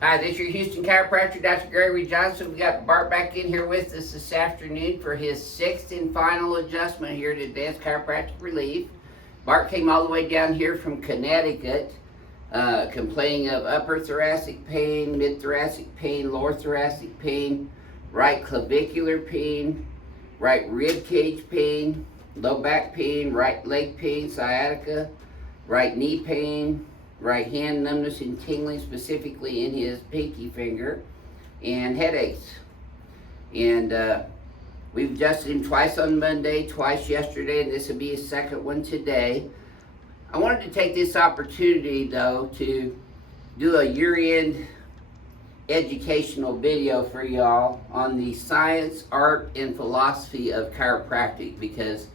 Hi, this is your Houston chiropractor, Dr. Gregory Johnson. We got Bart back in here with us this afternoon for his sixth and final adjustment here at Endeth Chiropractic Relief. Bart came all the way down here from Connecticut, complaining of upper thoracic pain, mid-thoracic pain, lower thoracic pain, right clavicular pain, right rib cage pain, low back pain, right leg pain, sciatica, right knee pain, right hand numbness and tingling, specifically in his pinky finger, and headaches. And we've adjusted him twice on Monday, twice yesterday, and this will be his second one today. I wanted to take this opportunity, though, to do a year-end educational video for y'all on the science, art, and philosophy of chiropractic, because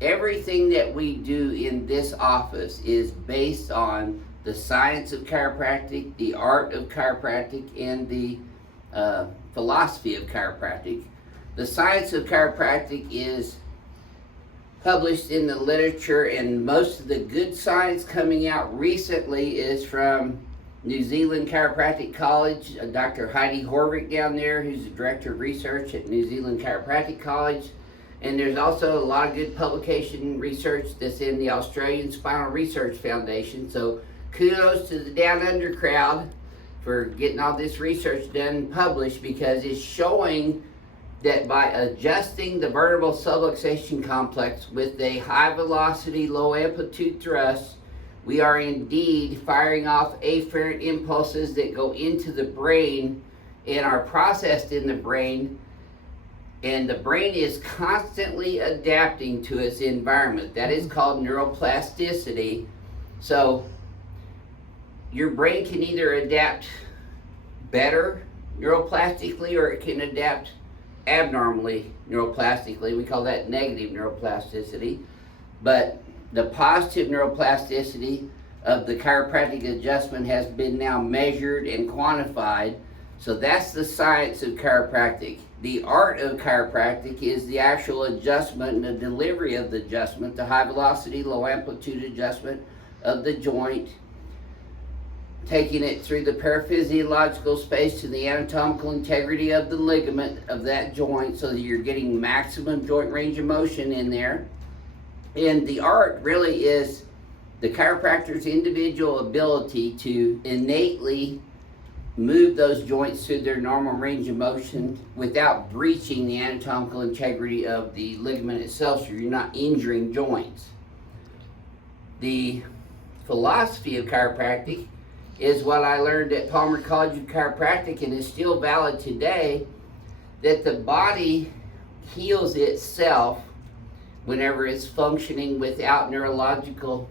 everything that we do in this office is based on the science of chiropractic, the art of chiropractic, and the philosophy of chiropractic. The science of chiropractic is published in the literature, and most of the good science coming out recently is from New Zealand Chiropractic College, Dr. Heidi Horvick down there, who's the director of research at New Zealand Chiropractic College. And there's also a lot of good publication research that's in the Australian Spinal Research Foundation. So kudos to the Down Under crowd for getting all this research done and published, because it's showing that by adjusting the vertebral subluxation complex with a high velocity, low amplitude thrust, we are indeed firing off afferent impulses that go into the brain and are processed in the brain. And the brain is constantly adapting to its environment. That is called neuroplasticity. So your brain can either adapt better neuroplastically, or it can adapt abnormally neuroplastically. We call that negative neuroplasticity. But the positive neuroplasticity of the chiropractic adjustment has been now measured and quantified. So that's the science of chiropractic. The art of chiropractic is the actual adjustment and the delivery of the adjustment, the high velocity, low amplitude adjustment of the joint, taking it through the paraphysiological space to the anatomical integrity of the ligament of that joint, so that you're getting maximum joint range of motion in there. And the art really is the chiropractor's individual ability to innately move those joints through their normal range of motion without breaching the anatomical integrity of the ligament itself, so you're not injuring joints. The philosophy of chiropractic is what I learned at Palmer College of Chiropractic, and is still valid today, that the body heals itself whenever it's functioning without neurological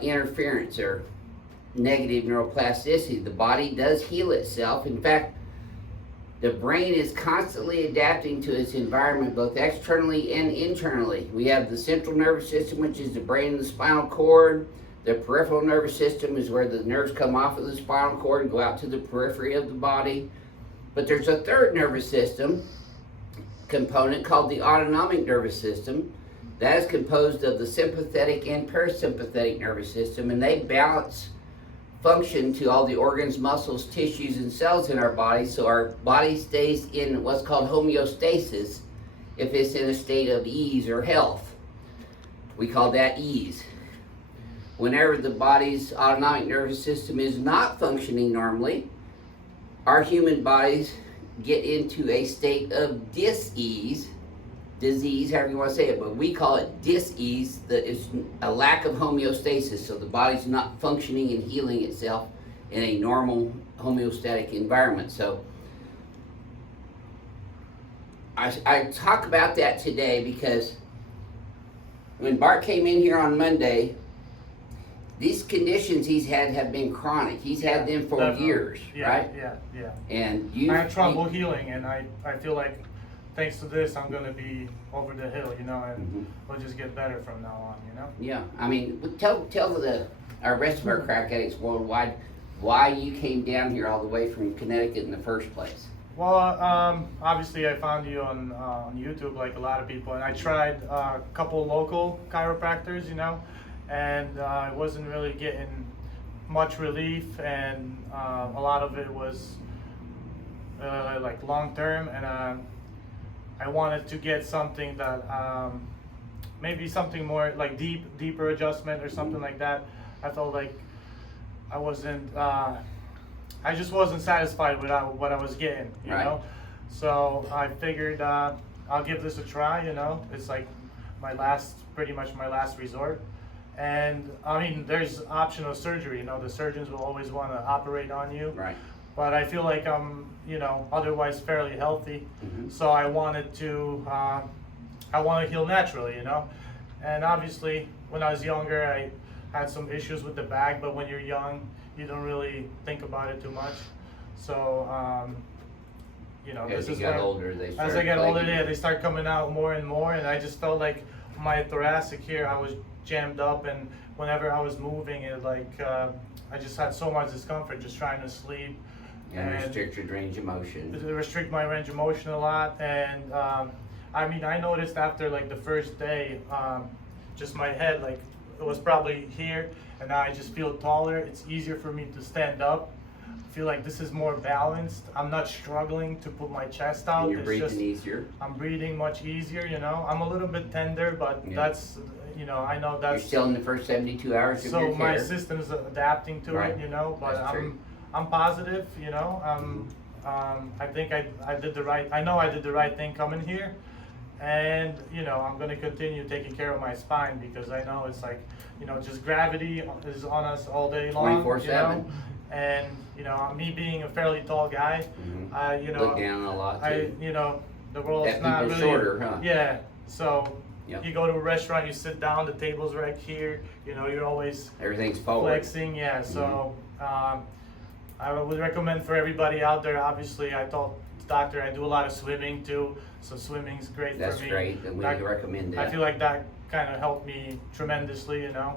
interference or negative neuroplasticity. The body does heal itself. In fact, the brain is constantly adapting to its environment, both externally and internally. We have the central nervous system, which is the brain and the spinal cord. The peripheral nervous system is where the nerves come off of the spinal cord and go out to the periphery of the body. But there's a third nervous system component called the autonomic nervous system. That is composed of the sympathetic and parasympathetic nervous system, and they balance function to all the organs, muscles, tissues, and cells in our body, so our body stays in what's called homeostasis if it's in a state of ease or health. We call that ease. Whenever the body's autonomic nervous system is not functioning normally, our human bodies get into a state of dis-ease, disease, however you want to say it, but we call it dis-ease. That is a lack of homeostasis, so the body's not functioning and healing itself in a normal homeostatic environment. So I talk about that today because when Bart came in here on Monday, these conditions he's had have been chronic. He's had them for years, right? Yeah. And I have trouble healing, and I feel like thanks to this, I'm going to be over the hill, and we'll just get better from now on, Yeah, I mean, tell our rest of our crack addicts worldwide why you came down here all the way from Connecticut in the first place. Well, obviously I found you on YouTube, like a lot of people, and I tried a couple local chiropractors, and I wasn't really getting much relief, and a lot of it was like long term, and I wanted to get something that maybe something more like deeper adjustment or something like that. I felt like I wasn't I just wasn't satisfied with what I was getting, you Right. know. So I figured I'll give this a try, you know. It's like pretty much my last resort. And I mean, there's optional surgery, you know. The surgeons will always want to operate on you. Right. But I feel like I'm, you know, otherwise fairly healthy. Mhm. So I wanted to heal naturally, you know. And obviously, when I was younger, I had some issues with the back. But when you're young, you don't really think about it too much. So, you know, As this you is got where, older, they as start I get older, plaguing you. yeah, they start coming out more and more. And I just felt like my thoracic here, I was jammed up, and whenever I was moving, it like I just had so much discomfort just trying to sleep. And restricted range of motion. It restrict my range of motion a lot, and I mean, I noticed after like the first day, just my head, like it was probably here, and now I just feel taller. It's easier for me to stand up. I feel like this is more balanced. I'm not struggling to put my chest out. And you're It's breathing just, easier. I'm breathing much easier, you know. I'm a little bit tender, but Yeah. that's, you know, I know You're that's. still in the first 72 hours of So your my care. system's adapting to Right. it, you know, but That's true. I'm positive, you know. I think I did the right. I know I did the right thing coming here, and you know I'm gonna continue taking care of my spine, because I know it's like, you know, just gravity is on us all day long. 24/7. You know? And you know, me being a fairly tall guy, Mhm. you know, Look down a lot I too. you know the world's That not people's really shorter, huh? Yeah. So. Yep. You go to a restaurant, you sit down, the table's right here. You know, you're always Everything's forward. flexing, yeah. So I would recommend for everybody out there. Obviously, I told the doctor I do a lot of swimming too, so swimming's great That's for me. great, and we recommend I that. feel like that kind of helped me tremendously, you know.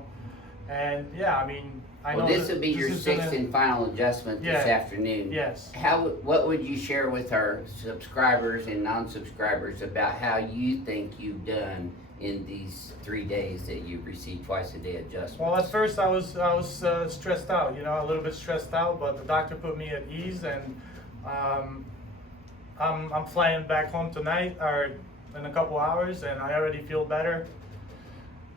And yeah, I mean, I Well, know this will be your is sixth gonna- and final adjustment this Yeah. afternoon. Yes. What would you share with our subscribers and non-subscribers about how you think you've done in these 3 days that you've received twice a day adjustments? Well, at first I was stressed out, you know, a little bit stressed out, but the doctor put me at ease, and I'm flying back home tonight or in a couple hours, and I already feel better.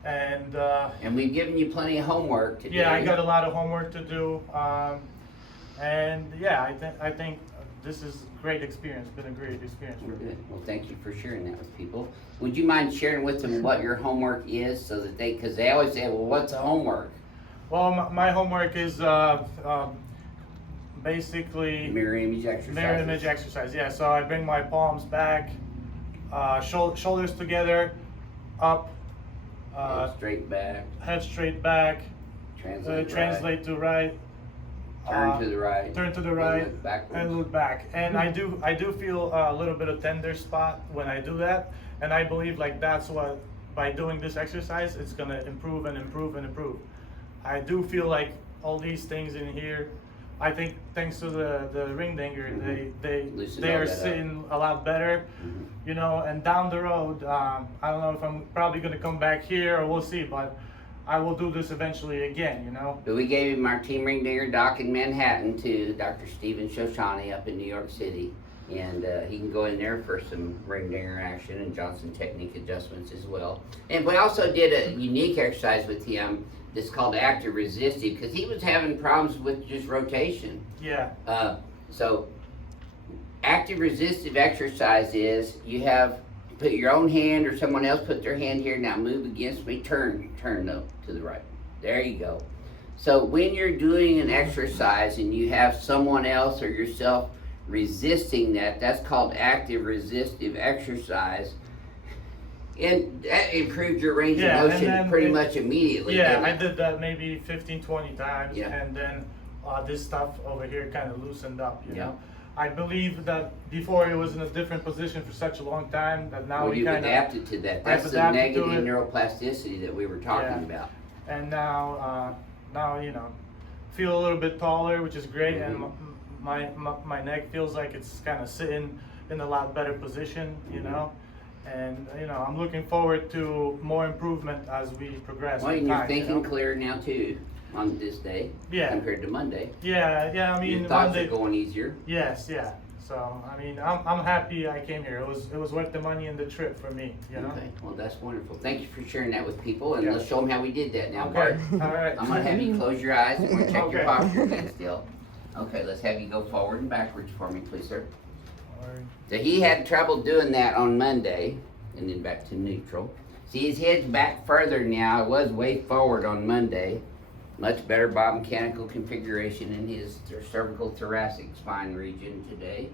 And And we've given you plenty of homework to do. yeah, I got a lot of homework to do, and yeah, I think this is a great experience. Been a great experience for me. Good. Well, thank you for sharing that with people. Would you mind sharing with them what your homework is, so that because they always say, well, what's the homework? Well, my homework is basically Mirror image exercises. mirror image exercise. Yeah, so I bring my palms back, shoulders together, up, Head straight back. head straight back, Translate. translate to right, Turn to the right. turn to the and right, look backwards. and look back. And I do feel a little bit of tender spot when I do that, and I believe like that's what, by doing this exercise, it's gonna improve and improve and improve. I do feel like all these things in here, I think thanks to the ring dinger, Loosened they all are that up. sitting a lot better, Mhm. you know. And down the road, I don't know if I'm probably gonna come back here, or we'll see, but I will do this eventually again, you know. But we gave him our team ring dinger doc in Manhattan to Dr. Stephen Shoshani up in New York City. And he can go in there for some ring dinger action and Johnson technique adjustments as well. And we also did a unique exercise with him that's called active resistive, because he was having problems with just rotation. Yeah. So active resistive exercise is you have put your own hand or someone else put their hand here. Now move against me, turn though to the right. There you go. So when you're doing an exercise and you have someone else or yourself resisting that, that's called active resistive exercise. And that improved your range Yeah, of and motion then pretty it- much immediately. Yeah, didn't I it? did that maybe 15, 20 times, Yeah. and then this stuff over here kind of loosened up, you Yeah. know. I believe that before it was in a different position for such a long time that now Well, we you've kind of, adapted to that. I've That's the adapted to negative it. neuroplasticity that we were talking Yeah. about. and now you know, feel a little bit taller, which is great, and my neck feels like it's kind of sitting in a lot better position, you know. And you know, I'm looking forward to more improvement as we progress. Well, in and you're time, you thinking know? clear now too. on this day Yeah. compared to Monday. Yeah. I mean, Your thoughts Monday. are going easier. Yes, yeah. So I mean, I'm happy I came here. It was worth the money and the trip for me. You know. Okay, well that's wonderful. Thank you for sharing that with people, and Okay. let's show them how we did that now, Okay. Bart. All right. I'm gonna have you close your eyes and we're gonna check your Okay. posture again still. Okay, let's have you go forward and backwards for me, please, sir. Alright. So he had trouble doing that on Monday, and then back to neutral. See, his head's back further now. It was way forward on Monday. Much better biomechanical configuration in his cervical thoracic spine region today.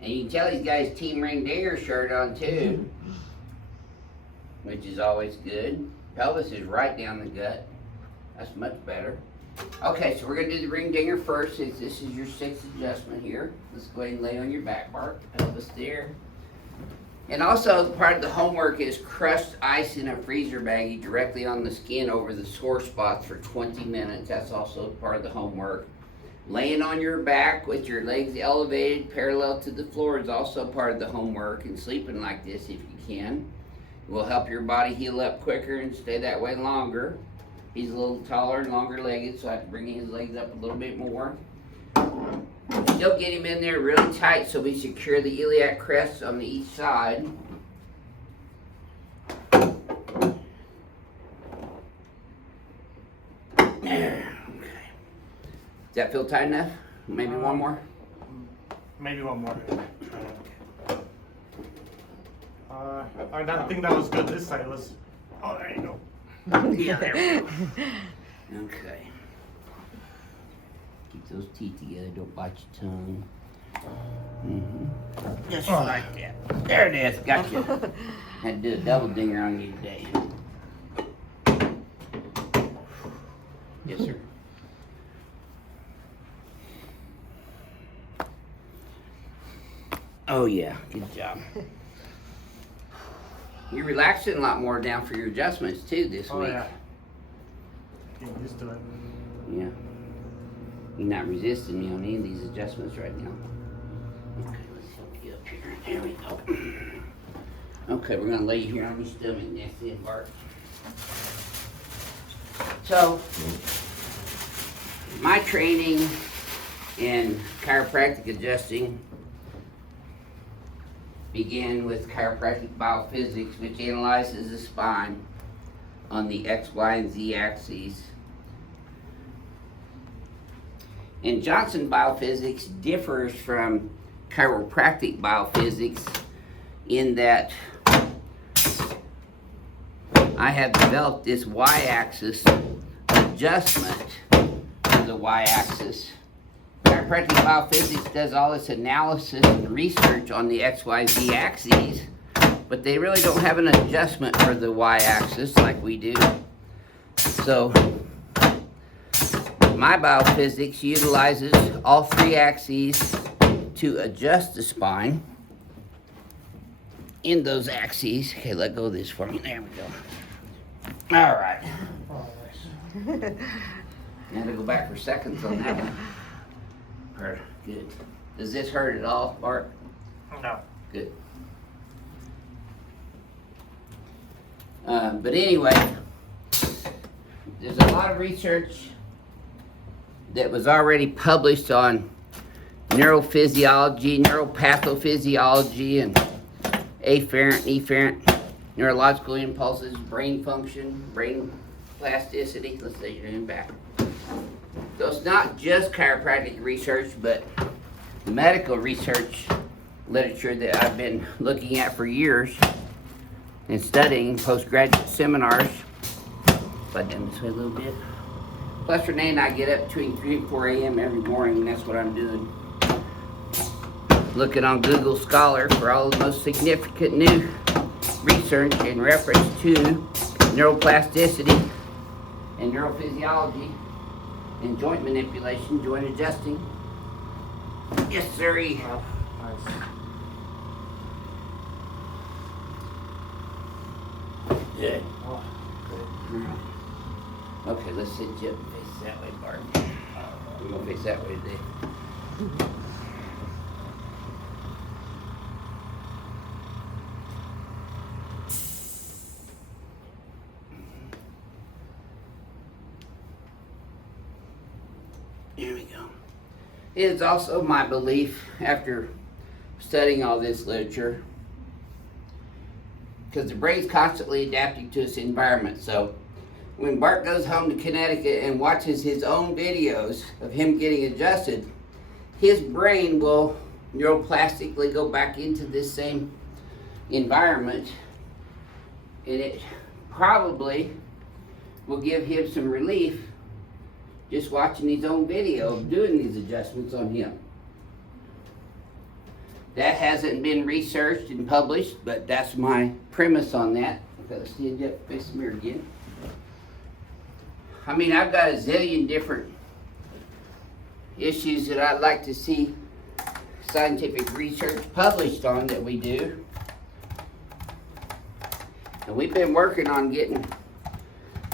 And you can tell he's got his Team Ring Dinger shirt on too, which is always good. Pelvis is right down the gut. That's much better. Okay, so we're gonna do the ring dinger first, since this is your 6th adjustment here. Let's go ahead and lay on your back, Bart. Pelvis there. And also, part of the homework is crushed ice in a freezer baggie directly on the skin over the sore spots for 20 minutes. That's also part of the homework. Laying on your back with your legs elevated parallel to the floor is also part of the homework, and sleeping like this if you can will help your body heal up quicker and stay that way longer. He's a little taller and longer legged, so I have to bring his legs up a little bit more. Still get him in there really tight so we secure the iliac crests on each side. There, okay. Does that feel tight enough? Maybe one more? Maybe one more. I think that was good. This side was. Oh, there you go. Yeah, there we go. Okay. Keep those teeth together, don't bite your tongue. Just like that. There it is, gotcha. Had to do a double dinger on you today. Yes, sir. Oh yeah, good job. You're relaxing a lot more down for your adjustments too this Oh week. yeah. Getting used to it. Yeah. You're not resisting me on any of these adjustments right now. Okay, let's help you up here. There we go. Okay, we're gonna lay you here on your stomach. That's it, Bart. So, my training in chiropractic adjusting began with chiropractic biophysics, which analyzes the spine on the X, Y, and Z axes. And Johnson biophysics differs from chiropractic biophysics in that I have developed this y-axis adjustment to the y-axis. Chiropractic biophysics does all this analysis and research on the X, Y, Z axes, but they really don't have an adjustment for the y-axis like we do. So my biophysics utilizes all 3 axes to adjust the spine in those axes. Okay, let go of this for me. There we go. All right. Now to go back for seconds on that one. Hurt. Good. Does this hurt at all, Bart? No. Good. But anyway, there's a lot of research that was already published on neurophysiology, neuropathophysiology, and afferent, efferent, neurological impulses, brain function, brain plasticity. Let's say your hand back. So it's not just chiropractic research, but medical research literature that I've been looking at for years and studying postgraduate seminars. If I done this way a little bit. Plus Renee and I get up between 3 and 4 a.m. every morning, and that's what I'm doing. Looking on Google Scholar for all the most significant new research in reference to neuroplasticity and neurophysiology and joint manipulation, joint adjusting. Yes, sirree. Oh, nice. Good. Oh, good. Okay, let's sit you up and face that way, Bart. We're gonna face that way today. It is also my belief, after studying all this literature, because the brain's constantly adapting to its environment. So when Bart goes home to Connecticut and watches his own videos of him getting adjusted, his brain will neuroplastically go back into this same environment, and it probably will give him some relief just watching his own video of doing these adjustments on him. That hasn't been researched and published, but that's my premise on that. Let's stand up, face the mirror again. I mean, I've got a zillion different issues that I'd like to see scientific research published on that we do. And we've been working on getting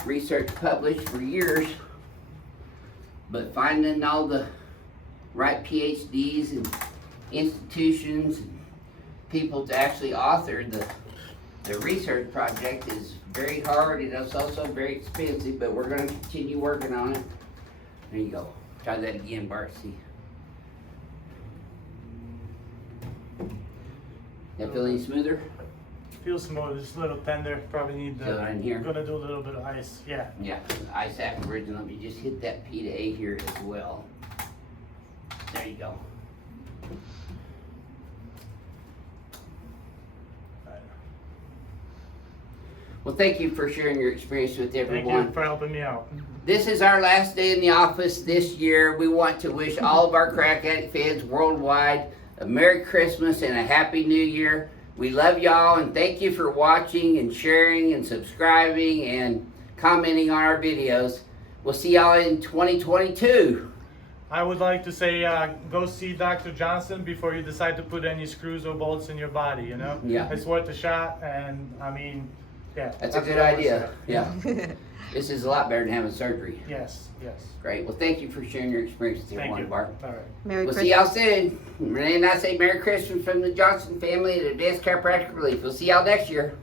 research published for years, but finding all the right PhDs and institutions and people to actually author the research project is very hard, and it's also very expensive, but we're going to continue working on it. There you go. Try that again, Bart. See. That feel any smoother? Feels smooth, just a little tender. Probably need Feel it in here? Gonna do a little bit of ice. Yeah. Yeah, ice afterwards, and let me just hit that P to A here as well. There you go. Well, thank you for sharing your experience with everyone. Thank you for helping me out. This is our last day in the office this year. We want to wish all of our crack addict fans worldwide a Merry Christmas and a Happy New Year. We love y'all, and thank you for watching and sharing and subscribing and commenting on our videos. We'll see y'all in 2022. I would like to say, go see Dr. Johnson before you decide to put any screws or bolts in your body, you know? Yeah. It's worth a shot, and I mean, yeah. That's a good what I would idea. say. Yeah. This is a lot better than having surgery. Yes, yes. Great. Well, thank you for sharing your experience with Thank everyone, you. Bart. All right. Merry We'll Christmas. see y'all soon. Renee and I say Merry Christmas from the Johnson family at Endeth Chiropractic Relief. We'll see y'all next year.